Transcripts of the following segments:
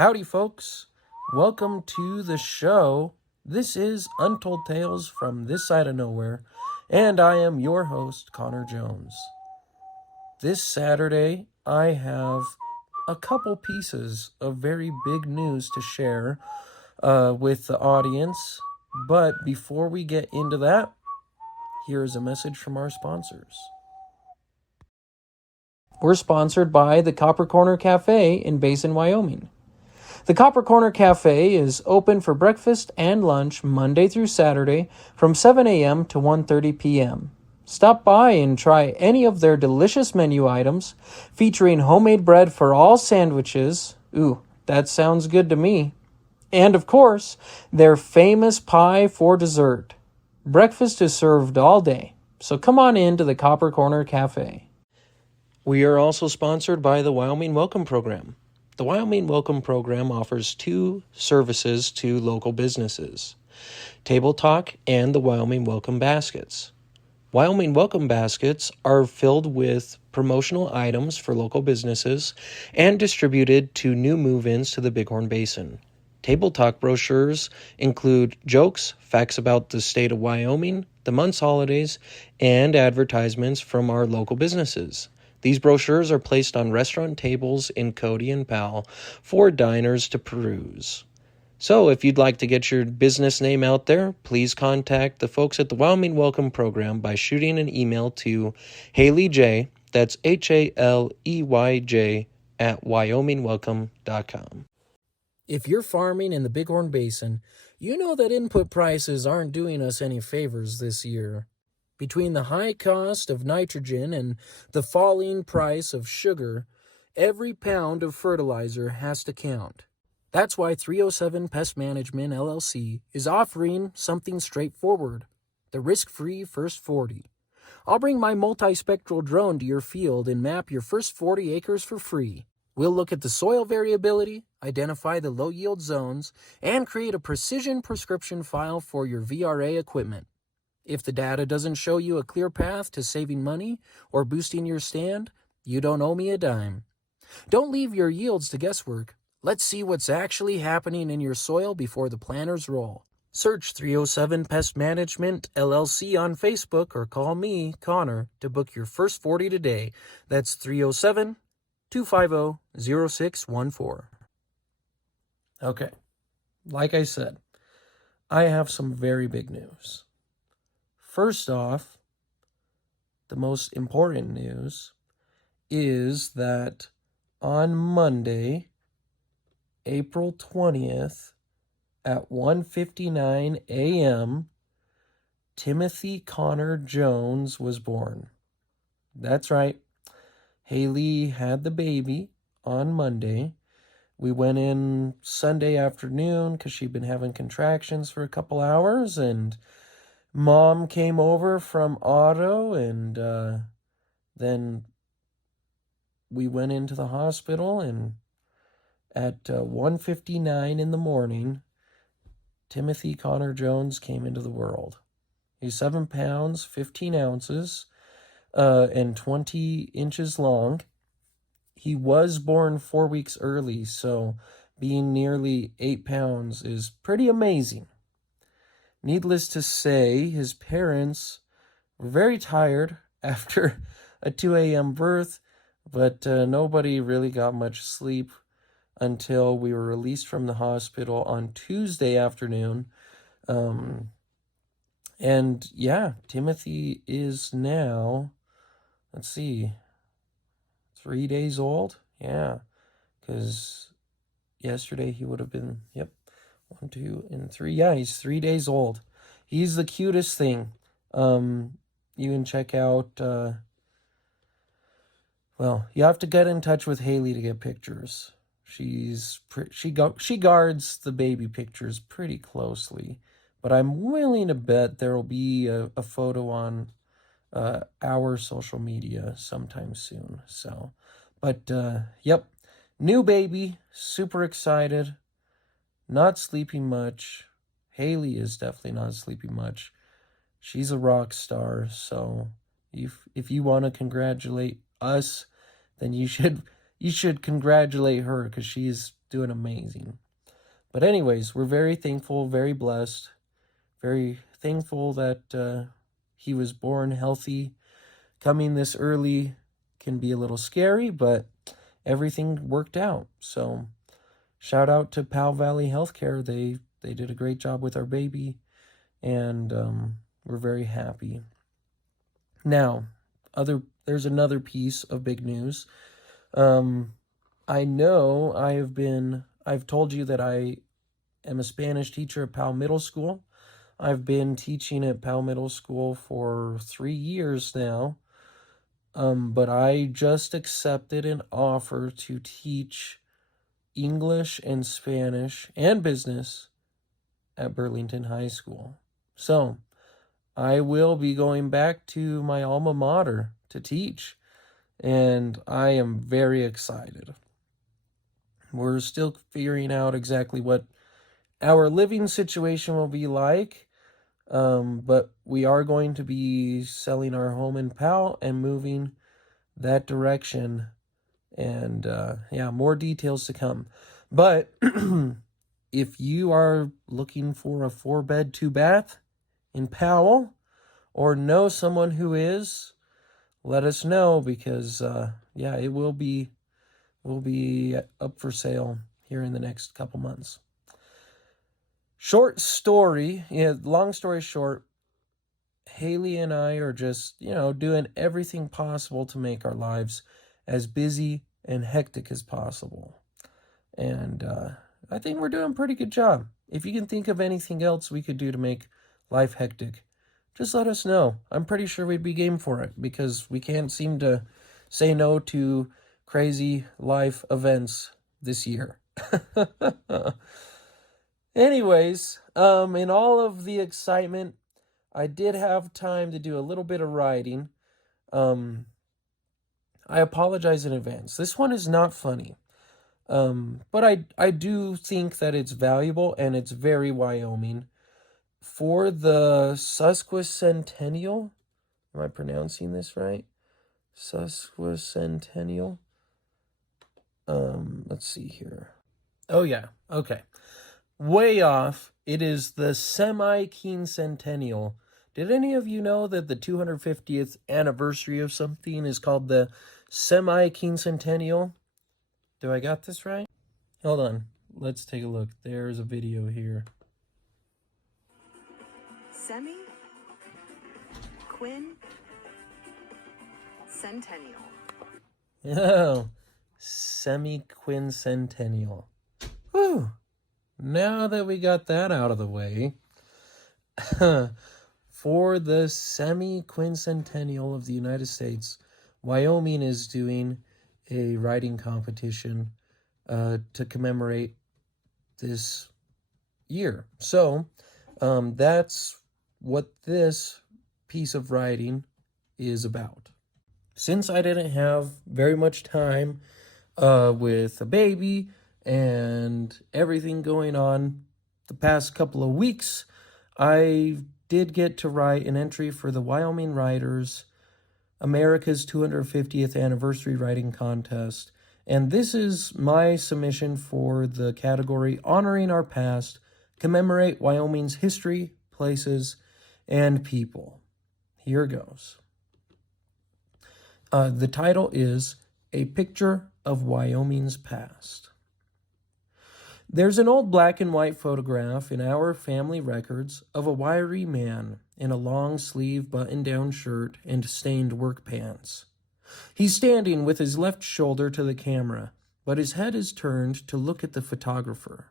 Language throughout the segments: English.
Howdy, folks. Welcome to the show. This is Untold Tales from this side of nowhere, and I am your host, Connor Jones. This Saturday, I have a couple pieces of very big news to share with the audience. But before we get into that, here is a message from our sponsors. We're sponsored by the Copper Corner Cafe in Basin, Wyoming. The Copper Corner Cafe is open for breakfast and lunch Monday through Saturday from 7 a.m. to 1:30 p.m. Stop by and try any of their delicious menu items featuring homemade bread for all sandwiches. Ooh, that sounds good to me. And of course, their famous pie for dessert. Breakfast is served all day, so come on in to the Copper Corner Cafe. We are also sponsored by the Wyoming Welcome Program. The Wyoming Welcome Program offers two services to local businesses: Table Talk and the Wyoming Welcome Baskets. Wyoming Welcome Baskets are filled with promotional items for local businesses and distributed to new move-ins to the Bighorn Basin. Table Talk brochures include jokes, facts about the state of Wyoming, the month's holidays, and advertisements from our local businesses. These brochures are placed on restaurant tables in Cody and Powell for diners to peruse. So if you'd like to get your business name out there, please contact the folks at the Wyoming Welcome Program by shooting an email to Haley J, that's HALEYJ, at wyomingwelcome.com. If you're farming in the Bighorn Basin, you know that input prices aren't doing us any favors this year. Between the high cost of nitrogen and the falling price of sugar, every pound of fertilizer has to count. That's why 307 Pest Management LLC is offering something straightforward: the risk-free first 40. I'll bring my multispectral drone to your field and map your first 40 acres for free. We'll look at the soil variability, identify the low-yield zones, and create a precision prescription file for your VRA equipment. If the data doesn't show you a clear path to saving money or boosting your stand, you don't owe me a dime. Don't leave your yields to guesswork. Let's see what's actually happening in your soil before the planners roll. Search 307 Pest Management LLC on Facebook or call me, Connor, to book your first 40 today. That's 307-250-0614. Okay, like I said, I have some very big news. First off, the most important news is that on Monday, April 20th at 1:59 a.m., Timothy Connor Jones was born. That's right. Haley had the baby on Monday. We went in Sunday afternoon because she'd been having contractions for a couple hours, and Mom came over from auto, and then we went into the hospital, and at 1:59 in the morning, Timothy Connor Jones came into the world. He's 7 pounds, 15 ounces, and 20 inches long. He was born 4 weeks early, so being nearly 8 pounds is pretty amazing. Needless to say, his parents were very tired after a 2 a.m. birth, but nobody really got much sleep until we were released from the hospital on Tuesday afternoon. And yeah, Timothy is now, 3 days old. Yeah, because yesterday he would have been, 1, 2, and 3. Yeah, he's 3 days old. He's the cutest thing. You can check out, you have to get in touch with Haley to get pictures. She guards the baby pictures pretty closely, but I'm willing to bet there will be a photo on our social media sometime soon. So, but new baby, super excited. Not sleeping much. Haley is definitely not sleeping much. She's a rock star. So if you want to congratulate us, then you should congratulate her, because she's doing amazing. But anyways, we're very thankful, very blessed, very thankful that he was born healthy. Coming this early can be a little scary, but everything worked out. So shout out to Powell Valley Healthcare. They did a great job with our baby, and we're very happy. Now, there's another piece of big news. I know I've told you that I am a Spanish teacher at Powell Middle School. I've been teaching at Powell Middle School for 3 years now. But I just accepted an offer to teach English and Spanish and business at Burlington High School. So I will be going back to my alma mater to teach, and I am very excited. We're still figuring out exactly what our living situation will be like, but we are going to be selling our home in Powell and moving that direction, and more details to come. But if you are looking for a 4-bed 2-bath in Powell, or know someone who is, let us know, because it will be up for sale here in the next couple months. Short story, long story short, Haley and I are just, doing everything possible to make our lives as busy and hectic as possible. And I think we're doing a pretty good job. If you can think of anything else we could do to make life hectic, just let us know. I'm pretty sure we'd be game for it, because we can't seem to say no to crazy life events this year. Anyways, in all of the excitement, I did have time to do a little bit of writing. I apologize in advance. This one is not funny. But I do think that it's valuable, and it's very Wyoming. For the Sesquicentennial, am I pronouncing this right? Sesquicentennial. Let's see here. Oh yeah, okay. Way off. It is the semi-quincentennial. Did any of you know that the 250th anniversary of something is called the semi-quincentennial? Do I got this right? Hold on. Let's take a look. There's a video here. Semi-quincentennial. Oh, semi-quincentennial. Whew. Now that we got that out of the way, for the semi-quincentennial of the United States, Wyoming is doing a writing competition to commemorate this year. So that's what this piece of writing is about. Since I didn't have very much time with a baby and everything going on the past couple of weeks, I did get to write an entry for the Wyoming Writers America's 250th Anniversary Writing Contest. And this is my submission for the category Honoring Our Past, Commemorate Wyoming's History, Places, and People. Here goes. The title is A Picture of Wyoming's Past. There's an old black and white photograph in our family records of a wiry man in a long-sleeve button-down shirt and stained work pants. He's standing with his left shoulder to the camera, but his head is turned to look at the photographer.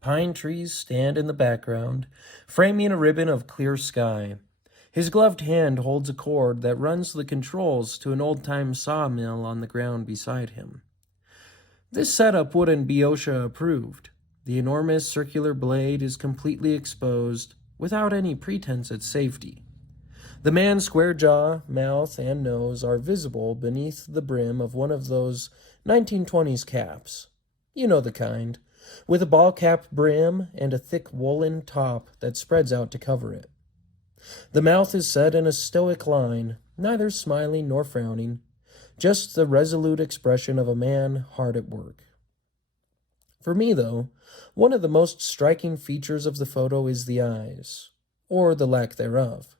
Pine trees stand in the background, framing a ribbon of clear sky. His gloved hand holds a cord that runs the controls to an old-time sawmill on the ground beside him. This setup wouldn't be OSHA approved. The enormous circular blade is completely exposed, without any pretense at safety. The man's square jaw, mouth, and nose are visible beneath the brim of one of those 1920s caps. You know the kind, with a ball-capped brim and a thick woolen top that spreads out to cover it. The mouth is set in a stoic line, neither smiling nor frowning, just the resolute expression of a man hard at work. For me, though, one of the most striking features of the photo is the eyes, or the lack thereof.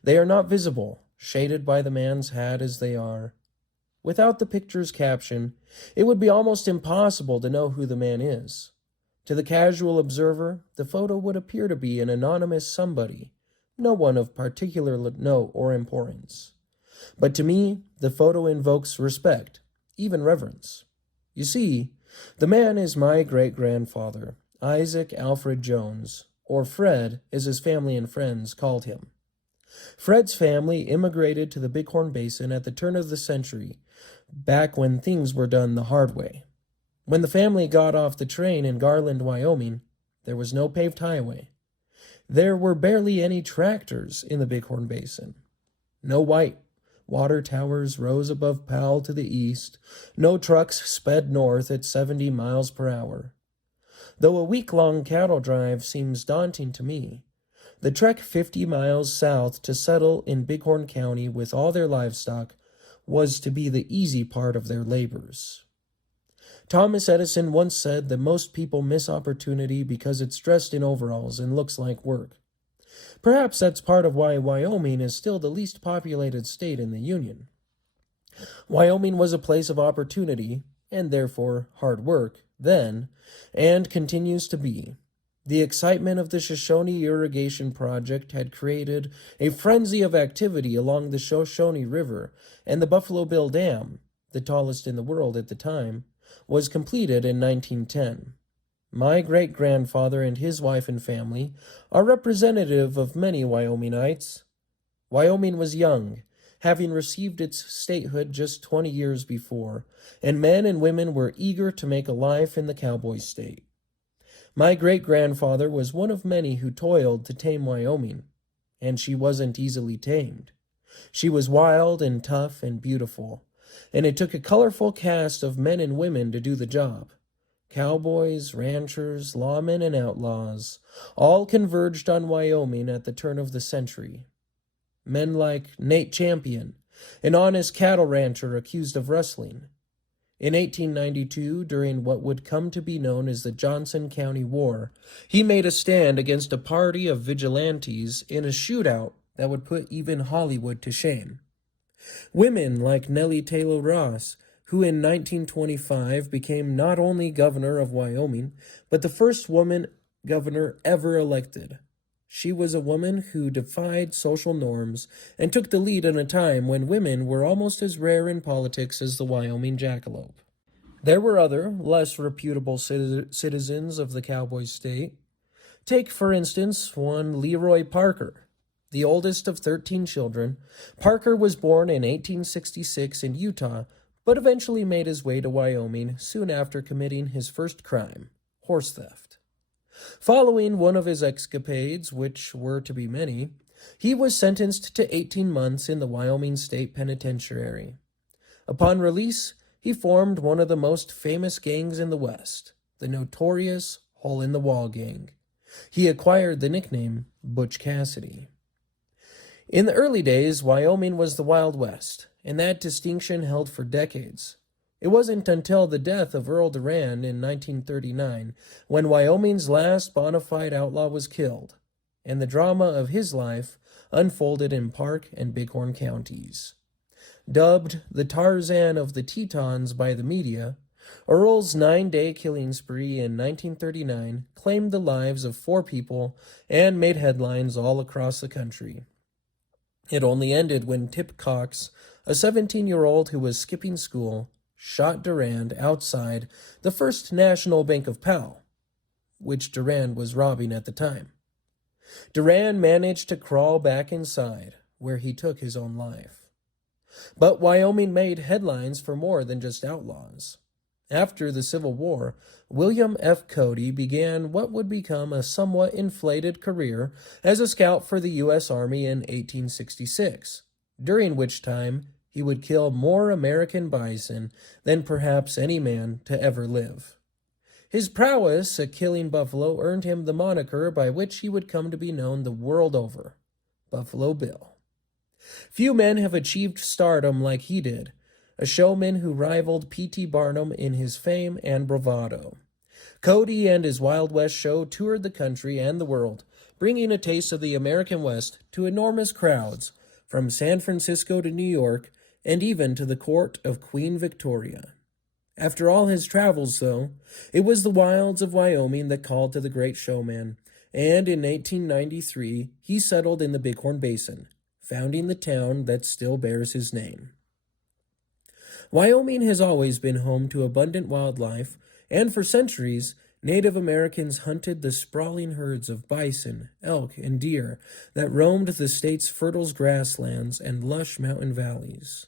They are not visible, shaded by the man's hat as they are. Without the picture's caption, it would be almost impossible to know who the man is. To the casual observer, the photo would appear to be an anonymous somebody, no one of particular note or importance. But to me, the photo invokes respect, even reverence. You see, the man is my great-grandfather, Isaac Alfred Jones, or Fred, as his family and friends called him. Fred's family immigrated to the Bighorn Basin at the turn of the century, back when things were done the hard way. When the family got off the train in Garland, Wyoming, there was no paved highway. There were barely any tractors in the Bighorn Basin. No white water towers rose above Powell to the east. No trucks sped north at 70 miles per hour. Though a week-long cattle drive seems daunting to me, the trek 50 miles south to settle in Bighorn County with all their livestock was to be the easy part of their labors. Thomas Edison once said that most people miss opportunity because it's dressed in overalls and looks like work. Perhaps that's part of why Wyoming is still the least populated state in the Union. Wyoming was a place of opportunity, and therefore hard work, then, and continues to be. The excitement of the Shoshone irrigation project had created a frenzy of activity along the Shoshone River, and the Buffalo Bill Dam, the tallest in the world at the time, was completed in 1910. My great-grandfather and his wife and family are representative of many Wyomingites. Wyoming was young, having received its statehood just 20 years before, and men and women were eager to make a life in the cowboy state. My great-grandfather was one of many who toiled to tame Wyoming, and she wasn't easily tamed. She was wild and tough and beautiful, and it took a colorful cast of men and women to do the job. Cowboys, ranchers, lawmen, and outlaws all converged on Wyoming at the turn of the century. Men like Nate Champion, an honest cattle rancher accused of rustling. In 1892, during what would come to be known as the Johnson County War, he made a stand against a party of vigilantes in a shootout that would put even Hollywood to shame. Women like Nellie Taylor Ross, who in 1925 became not only governor of Wyoming, but the first woman governor ever elected. She was a woman who defied social norms and took the lead in a time when women were almost as rare in politics as the Wyoming jackalope. There were other, less reputable citizens of the cowboy state. Take, for instance, one Leroy Parker. The oldest of 13 children, Parker was born in 1866 in Utah, but eventually made his way to Wyoming soon after committing his first crime, horse theft. Following one of his escapades, which were to be many, he was sentenced to 18 months in the Wyoming State Penitentiary. Upon release, he formed one of the most famous gangs in the West, the notorious Hole-in-the-Wall Gang. He acquired the nickname Butch Cassidy. In the early days, Wyoming was the Wild West, and that distinction held for decades. It wasn't until the death of Earl Durand in 1939 when Wyoming's last bona fide outlaw was killed, and the drama of his life unfolded in Park and Bighorn counties. Dubbed the Tarzan of the Tetons by the media, Earl's 9-day killing spree in 1939 claimed the lives of 4 people and made headlines all across the country. It only ended when Tip Cox, a 17-year-old who was skipping school, shot Durand outside the First National Bank of Powell, which Durand was robbing at the time. Durand managed to crawl back inside, where he took his own life. But Wyoming made headlines for more than just outlaws. After the Civil War, William F. Cody began what would become a somewhat inflated career as a scout for the U.S. Army in 1866, during which time he would kill more American bison than perhaps any man to ever live. His prowess at killing buffalo earned him the moniker by which he would come to be known the world over, Buffalo Bill. Few men have achieved stardom like he did, a showman who rivaled P.T. Barnum in his fame and bravado. Cody and his Wild West show toured the country and the world, bringing a taste of the American West to enormous crowds, from San Francisco to New York, and even to the court of Queen Victoria. After all his travels, though, it was the wilds of Wyoming that called to the great showman, and in 1893 he settled in the Bighorn Basin, founding the town that still bears his name. Wyoming has always been home to abundant wildlife, and for centuries, Native Americans hunted the sprawling herds of bison, elk, and deer that roamed the state's fertile grasslands and lush mountain valleys.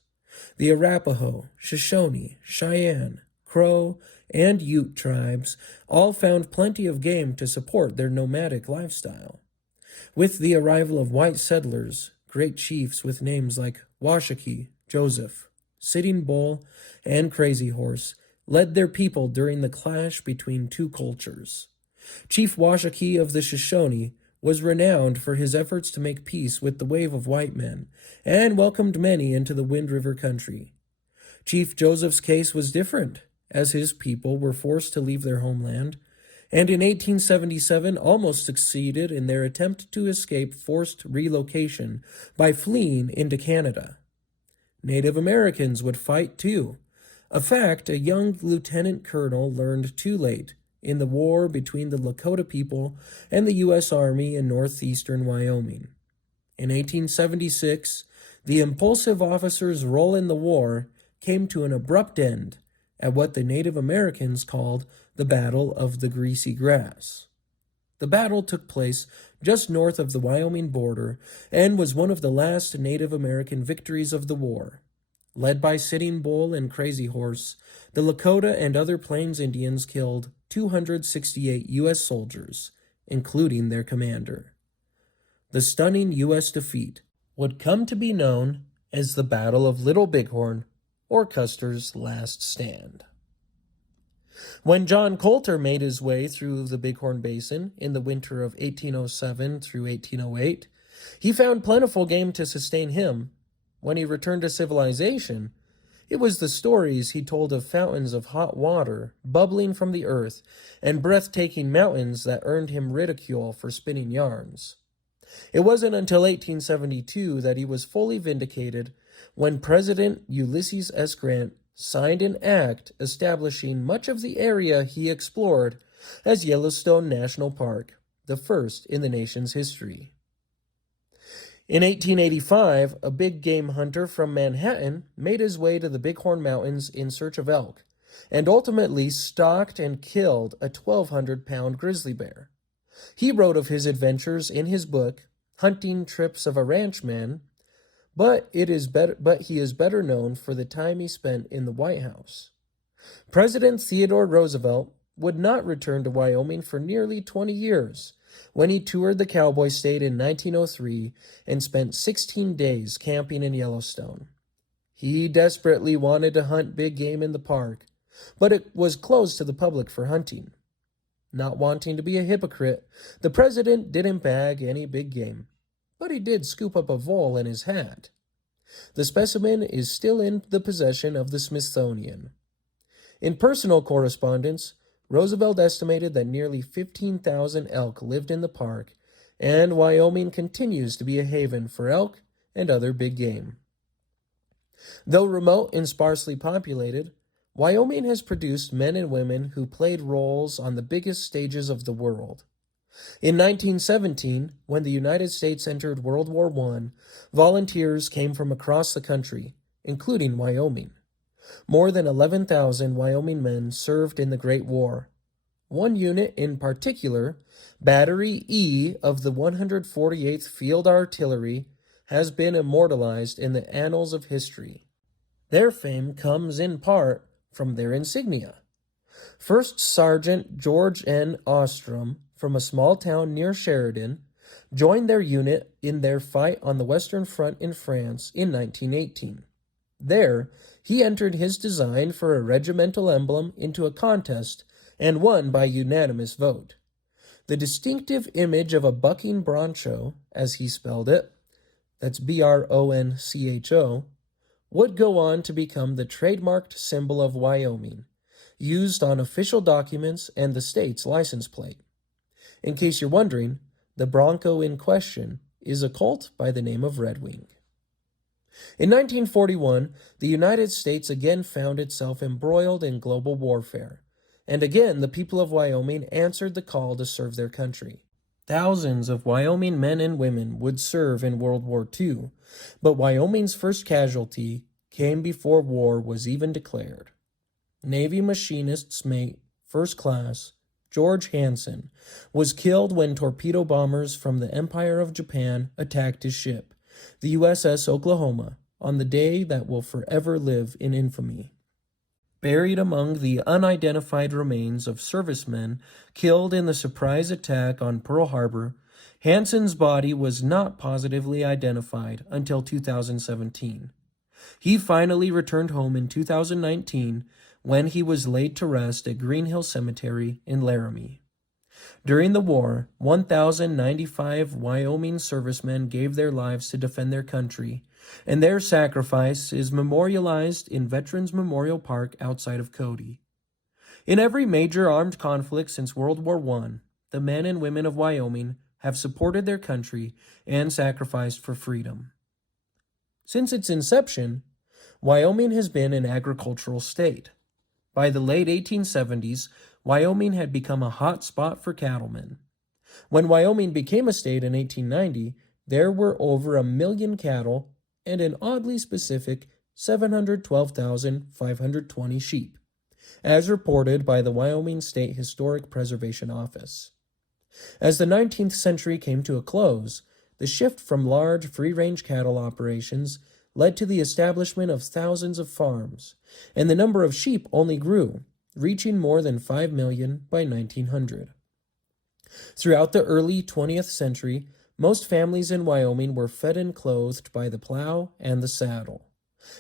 The Arapaho, Shoshone, Cheyenne, Crow, and Ute tribes all found plenty of game to support their nomadic lifestyle. With the arrival of white settlers, great chiefs with names like Washakie, Joseph, Sitting Bull, and Crazy Horse led their people during the clash between two cultures. Chief Washakie of the Shoshone was renowned for his efforts to make peace with the wave of white men, and welcomed many into the Wind River country. Chief Joseph's case was different, as his people were forced to leave their homeland, and in 1877 almost succeeded in their attempt to escape forced relocation by fleeing into Canada. Native Americans would fight too, a fact a young lieutenant colonel learned too late in the war between the Lakota people and the U.S. Army in northeastern Wyoming. In 1876, the impulsive officer's role in the war came to an abrupt end at what the Native Americans called the Battle of the Greasy Grass. The battle took place just north of the Wyoming border and was one of the last Native American victories of the war. Led by Sitting Bull and Crazy Horse, the Lakota and other Plains Indians killed 268 U.S. soldiers, including their commander. The stunning U.S. defeat would come to be known as the Battle of Little Bighorn, or Custer's Last Stand. When John Colter made his way through the Bighorn Basin in the winter of 1807 through 1808, he found plentiful game to sustain him. When he returned to civilization, it was the stories he told of fountains of hot water bubbling from the earth and breathtaking mountains that earned him ridicule for spinning yarns. It wasn't until 1872 that he was fully vindicated when President Ulysses S. Grant signed an act establishing much of the area he explored as Yellowstone National Park, the first in the nation's history. In 1885, a big game hunter from Manhattan made his way to the Bighorn Mountains in search of elk, and ultimately stalked and killed a 1,200-pound grizzly bear. He wrote of his adventures in his book, Hunting Trips of a Ranchman, but he is better known for the time he spent in the White House. President Theodore Roosevelt would not return to Wyoming for nearly 20 years, when he toured the cowboy state in 1903 and spent 16 days camping in Yellowstone. He desperately wanted to hunt big game in the park, but it was closed to the public for hunting. Not wanting to be a hypocrite, the president didn't bag any big game, but he did scoop up a vole in his hat. The specimen is still in the possession of the Smithsonian. In personal correspondence, Roosevelt estimated that nearly 15,000 elk lived in the park, and Wyoming continues to be a haven for elk and other big game. Though remote and sparsely populated, Wyoming has produced men and women who played roles on the biggest stages of the world. In 1917, when the United States entered World War I, volunteers came from across the country, including Wyoming. More than 11,000 Wyoming men served in the Great War. One unit in particular, Battery E of the 148th Field Artillery, has been immortalized in the annals of history. Their fame comes in part from their insignia. First Sergeant George N. Ostrom, from a small town near Sheridan, joined their unit in their fight on the Western Front in France in 1918. There, he entered his design for a regimental emblem into a contest and won by unanimous vote. The distinctive image of a bucking broncho, as he spelled it, that's Broncho, would go on to become the trademarked symbol of Wyoming, used on official documents and the state's license plate. In case you're wondering, the Bronco in question is a colt by the name of Red Wing. In 1941, the United States again found itself embroiled in global warfare, and again the people of Wyoming answered the call to serve their country. Thousands of Wyoming men and women would serve in World War II, but Wyoming's first casualty came before war was even declared. Navy Machinist's Mate, First Class, George Hansen, was killed when torpedo bombers from the Empire of Japan attacked his ship, the USS Oklahoma, on the day that will forever live in infamy. Buried among the unidentified remains of servicemen killed in the surprise attack on Pearl Harbor, Hansen's body was not positively identified until 2017. He finally returned home in 2019 when he was laid to rest at Green Hill Cemetery in Laramie. During the war, 1,095 Wyoming servicemen gave their lives to defend their country, and their sacrifice is memorialized in Veterans Memorial Park outside of Cody. In every major armed conflict since World War I, the men and women of Wyoming have supported their country and sacrificed for freedom. Since its inception, Wyoming has been an agricultural state. By the late 1870s, Wyoming had become a hot spot for cattlemen. When Wyoming became a state in 1890, there were over 1 million cattle and an oddly specific 712,520 sheep, as reported by the Wyoming State Historic Preservation Office. As the 19th century came to a close, the shift from large free-range cattle operations led to the establishment of thousands of farms, and the number of sheep only grew, reaching more than 5 million by 1900. Throughout the early 20th century, most families in Wyoming were fed and clothed by the plow and the saddle.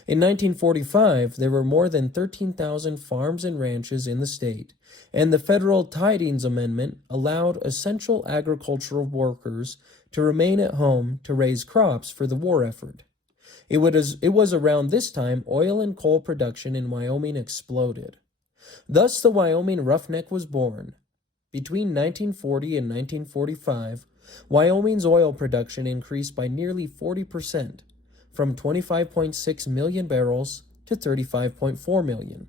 In 1945, there were more than 13,000 farms and ranches in the state, and the federal Tidings Amendment allowed essential agricultural workers to remain at home to raise crops for the war effort. It was around this time oil and coal production in Wyoming exploded. Thus the Wyoming Roughneck was born. Between 1940 and 1945, Wyoming's oil production increased by nearly 40%, from 25.6 million barrels to 35.4 million.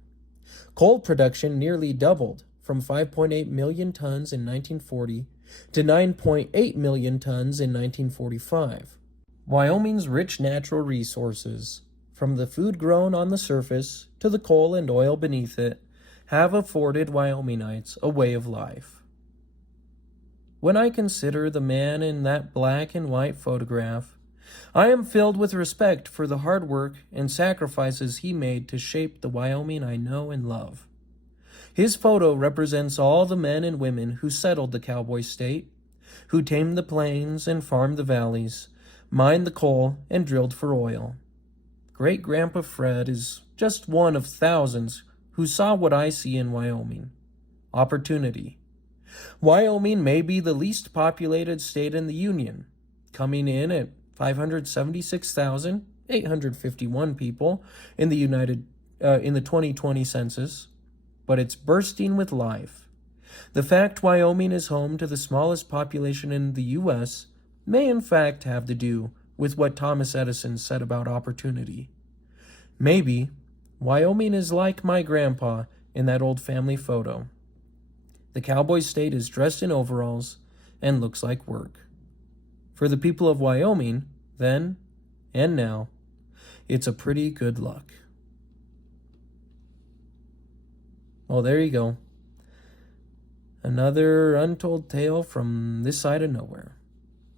Coal production nearly doubled, from 5.8 million tons in 1940 to 9.8 million tons in 1945. Wyoming's rich natural resources, from the food grown on the surface to the coal and oil beneath it, have afforded Wyomingites a way of life. When I consider the man in that black and white photograph, I am filled with respect for the hard work and sacrifices he made to shape the Wyoming I know and love. His photo represents all the men and women who settled the cowboy state, who tamed the plains and farmed the valleys, mined the coal and drilled for oil. Great-Grandpa Fred is just one of thousands who saw what I see in Wyoming: opportunity. Wyoming may be the least populated state in the Union, coming in at 576,851 people in the 2020 census, but it's bursting with life. The fact Wyoming is home to the smallest population in the U.S. may in fact have to do with what Thomas Edison said about opportunity. Maybe Wyoming is like my grandpa in that old family photo. The cowboy state is dressed in overalls and looks like work. For the people of Wyoming, then and now, it's a pretty good luck. Well, there you go. Another untold tale from this side of nowhere.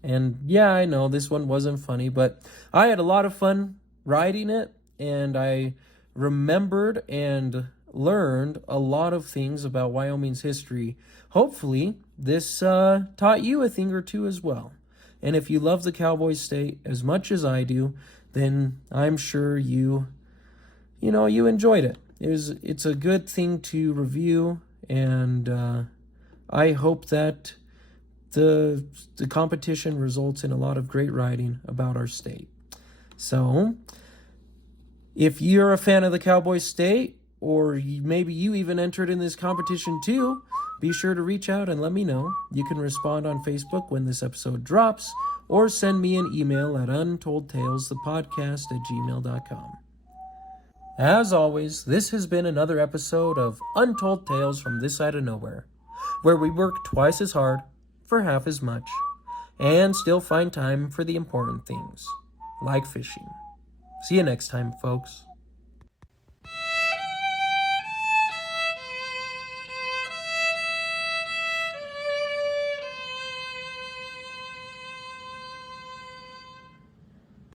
And yeah, I know this one wasn't funny, but I had a lot of fun writing it, and I remembered and learned a lot of things about Wyoming's history. Hopefully, this taught you a thing or two as well. And if you love the cowboy state as much as I do, then I'm sure you enjoyed it. It's a good thing to review, and I hope that the competition results in a lot of great writing about our state. So, if you're a fan of the cowboy state, or maybe you even entered in this competition too, be sure to reach out and let me know. You can respond on Facebook when this episode drops, or send me an email at untoldtalesthepodcast@gmail.com. As always, this has been another episode of Untold Tales from This Side of Nowhere, where we work twice as hard for half as much, and still find time for the important things, like fishing. See you next time, folks.